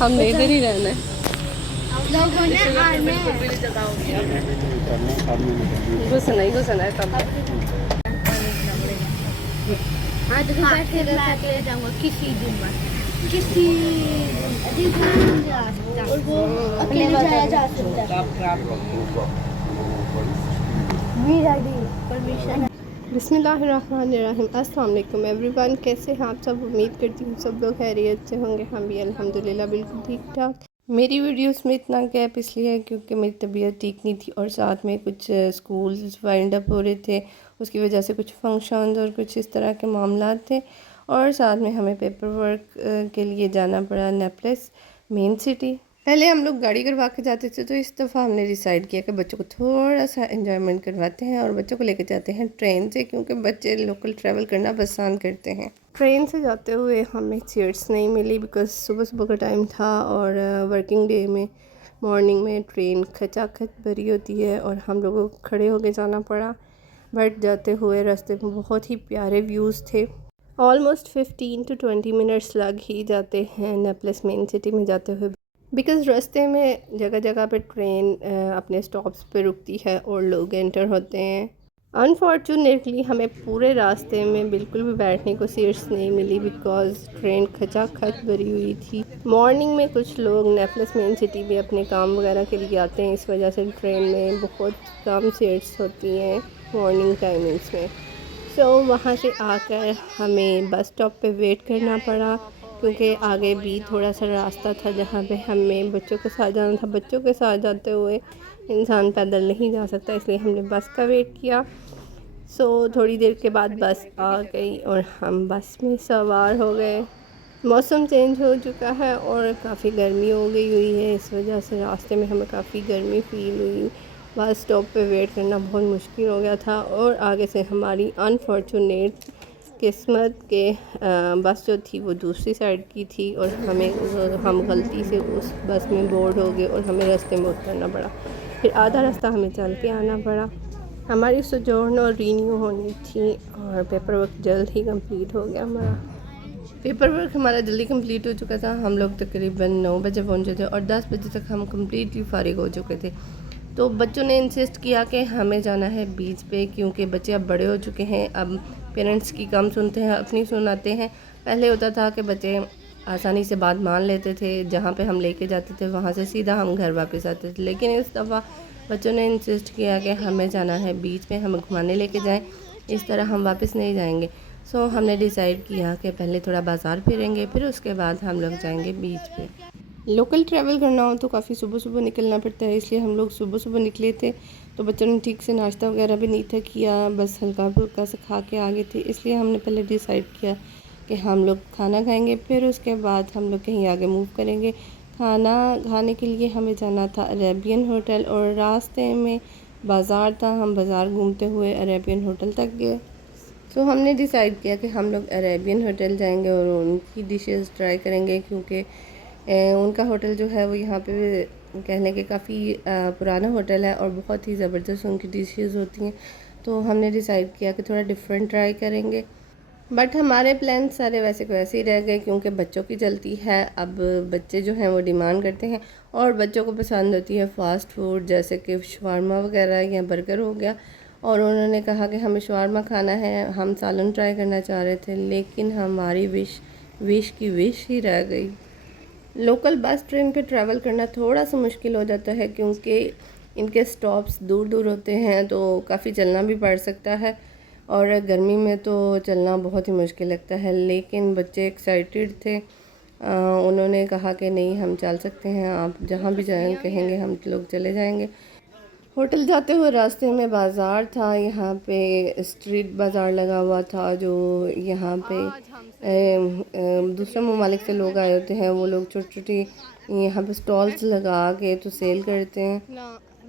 हमने इधर ही रहना है। लोगों ने आने घुसना ही घुसना है सब। आज तो बैठ के ले जाऊंगा किसी दिन बस, किसी दिन जा सकता और वो अकेले जाया जा सकता है। परमिशन। बिस्मिल्लाहिर्रहमानिर्रहीम। अस्सलाम वालेकुम एवरीवन, कैसे हैं आप सब? उम्मीद करती हूँ सब लोग खैरियत से होंगे। हम भी अल्हम्दुलिल्लाह बिल्कुल ठीक ठाक। मेरी वीडियोस में इतना गैप इसलिए है क्योंकि मेरी तबीयत ठीक नहीं थी और साथ में कुछ स्कूल्स वाइंड अप हो रहे थे, उसकी वजह से कुछ फंक्शंस और कुछ इस तरह के मामला थे, और साथ में हमें पेपर वर्क के लिए जाना पड़ा नेपल्स मेन सिटी। पहले हम लोग गाड़ी करवा के जाते थे, तो इस दफ़ा हमने डिसाइड किया कि बच्चों को थोड़ा सा एंजॉयमेंट करवाते हैं और बच्चों को लेकर जाते हैं ट्रेन से, क्योंकि बच्चे लोकल ट्रैवल करना पसंद करते हैं। ट्रेन से जाते हुए हमें सीट्स नहीं मिली बिकॉज़ सुबह सुबह का टाइम था और वर्किंग डे में मॉर्निंग में ट्रेन खचाखच भरी होती है और हम लोगों को खड़े होके जाना पड़ा। बट जाते हुए रास्ते में बहुत ही प्यारे व्यूज़ थे। ऑलमोस्ट 15 to 20 मिनट्स लग ही जाते हैं नेपल्स मेन सिटी में जाते हुए, बिकॉज़ रास्ते में जगह जगह पे ट्रेन अपने स्टॉप्स पे रुकती है और लोग एंटर होते हैं। अनफॉर्चुनेटली हमें पूरे रास्ते में बिल्कुल भी बैठने को सीट्स नहीं मिली बिकॉज़ ट्रेन खचाखच भरी हुई थी। मॉर्निंग में कुछ लोग नेपल्स मेन सिटी में अपने काम वगैरह के लिए आते हैं, इस वजह से ट्रेन में बहुत कम सीट्स होती हैं मॉर्निंग टाइमिंग्स में। सो वहाँ से आकर हमें बस स्टॉप पे वेट करना पड़ा, क्योंकि आगे भी थोड़ा सा रास्ता था जहाँ पे हमें बच्चों के साथ जाना था। बच्चों के साथ जाते हुए इंसान पैदल नहीं जा सकता, इसलिए हमने बस का वेट किया। सो थोड़ी देर के बाद बस आ गई और हम बस में सवार हो गए। मौसम चेंज हो चुका है और काफ़ी गर्मी हो गई हुई है, इस वजह से रास्ते में हमें काफ़ी गर्मी फील हुई। बस स्टॉप पे वेट करना बहुत मुश्किल हो गया था और आगे से हमारी अनफॉर्चुनेट किस्मत के बस जो थी वो दूसरी साइड की थी और हम गलती से उस बस में बोर्ड हो गए और हमें रास्ते में उतरना पड़ा। फिर आधा रास्ता हमें चल के आना पड़ा। हमारी सोजोर्न और रीन्यू होनी थी और पेपर वर्क जल्द ही कंप्लीट हो गया। पेपर वर्क हमारा जल्दी कंप्लीट हो चुका था। हम लोग तकरीबन 9 बजे पहुंचे थे और 10 बजे तक हम कम्प्लीटली फारिग हो चुके थे। तो बच्चों ने इंसिस्ट किया कि हमें जाना है बीच पे, क्योंकि बच्चे अब बड़े हो चुके हैं, अब पेरेंट्स की कम सुनते हैं, अपनी सुनाते हैं। पहले होता था कि बच्चे आसानी से बात मान लेते थे, जहाँ पे हम लेके जाते थे वहाँ से सीधा हम घर वापस आते थे, लेकिन इस दफ़ा बच्चों ने इंसिस्ट किया कि हमें जाना है बीच पे, हमें घुमाने लेके जाएं, इस तरह हम वापस नहीं जाएंगे। सो हमने डिसाइड किया कि पहले थोड़ा बाज़ार फिरेंगे, फिर उसके बाद हम लोग जाएंगे बीच पे। लोकल ट्रैवल करना हो तो काफ़ी सुबह सुबह निकलना पड़ता है, इसलिए हम लोग सुबह सुबह निकले थे। तो बच्चों ने ठीक से नाश्ता वगैरह भी नहीं था किया, बस हल्का फुल्का से खा के आ गए थे, इसलिए हमने पहले डिसाइड किया कि हम लोग खाना खाएंगे, फिर उसके बाद हम लोग कहीं आगे मूव करेंगे। खाना खाने के लिए हमें जाना था अरेबियन होटल और रास्ते में बाज़ार था, हम बाज़ार घूमते हुए अरेबियन होटल तक गए। तो हमने डिसाइड किया कि हम लोग अरेबियन होटल जाएंगे और उनकी डिशेस ट्राई करेंगे, क्योंकि उनका होटल जो है वो यहाँ पे कहने के काफ़ी पुराना होटल है और बहुत ही ज़बरदस्त उनकी डिशेस होती हैं। तो हमने डिसाइड किया कि थोड़ा डिफरेंट ट्राई करेंगे, बट हमारे प्लान सारे वैसे के वैसे ही रह गए, क्योंकि बच्चों की जल्दी है। अब बच्चे जो हैं वो डिमांड करते हैं और बच्चों को पसंद होती है फ़ास्ट फूड, जैसे कि शवारमा वगैरह या बर्गर हो गया, और उन्होंने कहा कि हमें शवारमा खाना है। हम सालन ट्राई करना चाह रहे थे, लेकिन हमारी विश की विश ही रह गई। लोकल बस ट्रेन पे ट्रैवल करना थोड़ा सा मुश्किल हो जाता है, क्योंकि इनके स्टॉप्स दूर दूर होते हैं, तो काफ़ी चलना भी पड़ सकता है और गर्मी में तो चलना बहुत ही मुश्किल लगता है। लेकिन बच्चे एक्साइटेड थे, उन्होंने कहा कि नहीं हम चल सकते हैं, आप जहाँ भी जाएं कहेंगे हम लोग चले जाएंगे। होटल जाते हुए रास्ते में बाज़ार था, यहाँ पे स्ट्रीट बाज़ार लगा हुआ था, जो यहाँ पे दूसरे ममालिक से लोग आए होते हैं, वो लोग छोटी छोटी यहाँ पे स्टॉल्स लगा के तो सेल करते हैं।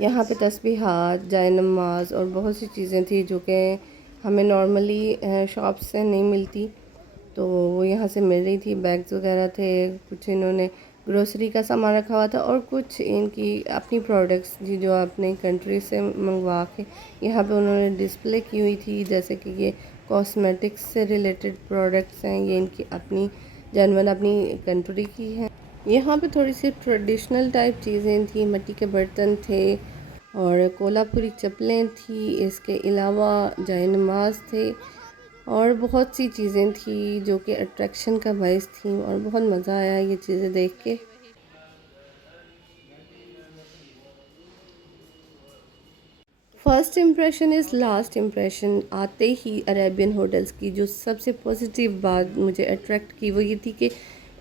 यहाँ पे तस्बीहात, जाए नमाज और बहुत सी चीज़ें थी जो कि हमें नॉर्मली शॉप से नहीं मिलती, तो वो यहाँ से मिल रही थी। बैग्स वगैरह थे, कुछ इन्होंने ग्रोसरी का सामान रखा हुआ था और कुछ इनकी अपनी प्रोडक्ट्स थी जो अपने कंट्री से मंगवा के यहाँ पे उन्होंने डिस्प्ले की हुई थी, जैसे कि ये कॉस्मेटिक्स से रिलेटेड प्रोडक्ट्स हैं, ये इनकी अपनी जानवर अपनी कंट्री की हैं। यहाँ पे थोड़ी सी ट्रेडिशनल टाइप चीज़ें थी, मिट्टी के बर्तन थे और कोल्हापुरी चप्पलें थी, इसके अलावा जाए नमाज थे और बहुत सी चीज़ें थी जो कि अट्रैक्शन का बायस थी और बहुत मज़ा आया ये चीज़ें देख के। First impression is last impression. आते ही अरेबियन होटल्स की जो सबसे पॉजिटिव बात मुझे अट्रैक्ट की वो ये थी कि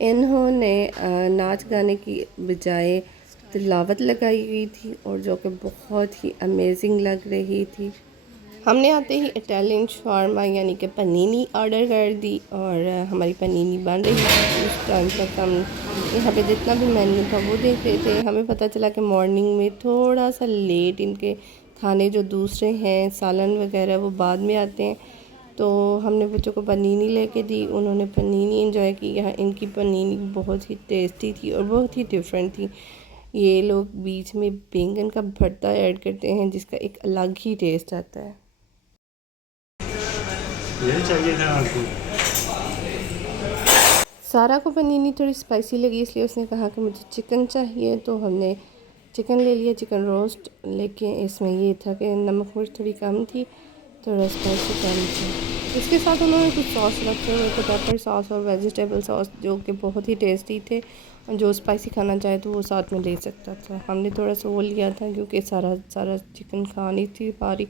इन्होंने नाच गाने की बजाय तिलावत लगाई हुई थी और जो कि बहुत ही अमेजिंग लग रही थी। हमने आते ही इटालियन शवारमा यानी कि पनीनी ऑर्डर कर दी और हमारी पनीनी बन रही थी। उस टाइम तक हम यहाँ पे जितना भी मेन्यू था वो देख रहे थे। हमें पता चला कि मॉर्निंग में थोड़ा सा लेट इनके खाने जो दूसरे हैं सालन वगैरह वो बाद में आते हैं, तो हमने बच्चों को पनीनी लेके दी, उन्होंने पनीनी एंजॉय की। यहाँ इनकी पनीनी बहुत ही टेस्टी थी और बहुत ही डिफरेंट थी। ये लोग बीच में बैंगन का भरता ऐड करते हैं जिसका एक अलग ही टेस्ट आता है। यही चाहिए था आपको। सारा को पनीनी थोड़ी स्पाइसी लगी इसलिए उसने कहा कि मुझे चिकन चाहिए, तो हमने चिकन ले लिया, चिकन रोस्ट। लेकिन इसमें ये था कि नमक मिर्च थोड़ी कम थी, थोड़ा स्पाइसी कम था। इसके साथ उन्होंने कुछ सॉस रखे हुए थे, पेपर सॉस और वेजिटेबल सॉस, जो कि बहुत ही टेस्टी थे। जो स्पाइसी खाना चाहे तो वो साथ में ले सकता था। हमने थोड़ा सा वो लिया था क्योंकि सारा चिकन खानी थी पारी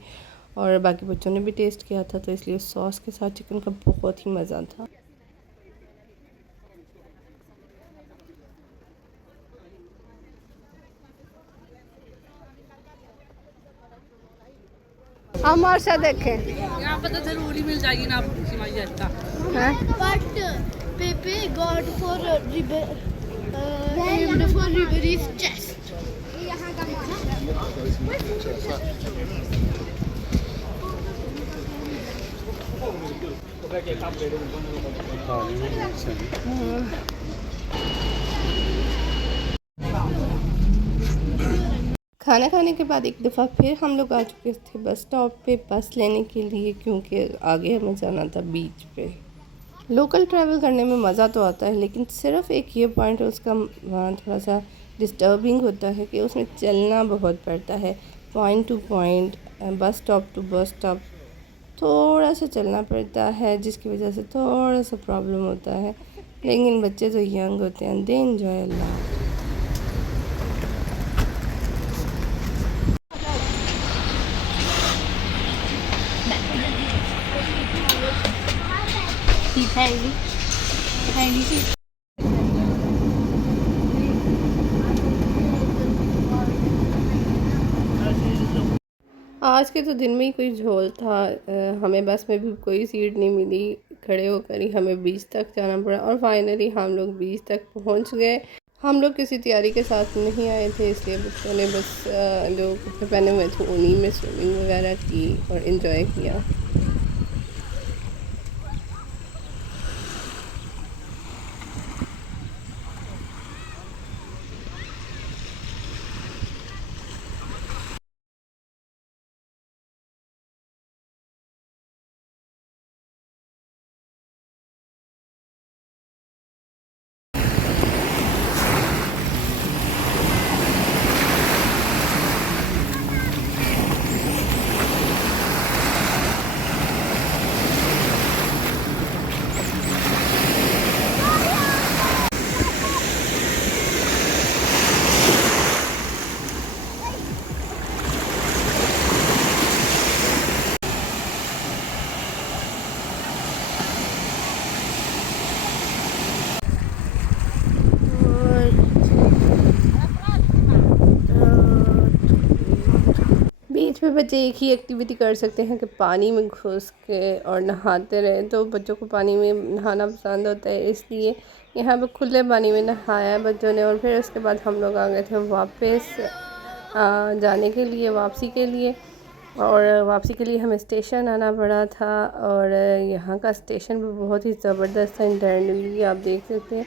और बाकी बच्चों ने भी टेस्ट किया था, तो इसलिए सॉस के साथ चिकन का बहुत ही मज़ा था। हम और सा देखें यहाँ पे तो जरूरी मिल जाएगी ना आपको सिवाई जैसा। But Pepe got for aimed for Ribery's chest. खाना खाने के बाद एक दफ़ा फिर हम लोग आ चुके थे बस स्टॉप पे बस लेने के लिए, क्योंकि आगे हमें जाना था बीच पे। लोकल ट्रैवल करने में मज़ा तो आता है, लेकिन सिर्फ एक ये पॉइंट है उसका वहाँ थोड़ा सा डिस्टर्बिंग होता है कि उसमें चलना बहुत पड़ता है। Point to point, bus stop to bus stop थोड़ा सा चलना पड़ता है, जिसकी वजह से थोड़ा सा प्रॉब्लम होता है। लेकिन बच्चे जो यंग होते हैं दे एंजॉय अल्लाह। आज के तो दिन में ही कोई झोल था। हमें बस में भी कोई सीट नहीं मिली, खड़े होकर ही हमें बीच तक जाना पड़ा और फाइनली हम लोग बीच तक पहुंच गए। हम लोग किसी तैयारी के साथ नहीं आए थे, इसलिए बच्चों ने बस जो कपड़े पहने हुए थे उन्हीं में स्विमिंग वगैरह की और इन्जॉय किया। बीच में बच्चे एक ही एक्टिविटी कर सकते हैं कि पानी में घुस के और नहाते रहे, तो बच्चों को पानी में नहाना पसंद होता है, इसलिए यहाँ पे खुले पानी में नहाया बच्चों ने। और फिर उसके बाद हम लोग आ गए थे वापस जाने के लिए, वापसी के लिए। और वापसी के लिए हमें स्टेशन आना पड़ा था और यहाँ का स्टेशन भी बहुत ही ज़बरदस्त है। इंटरनली आप देख सकते हैं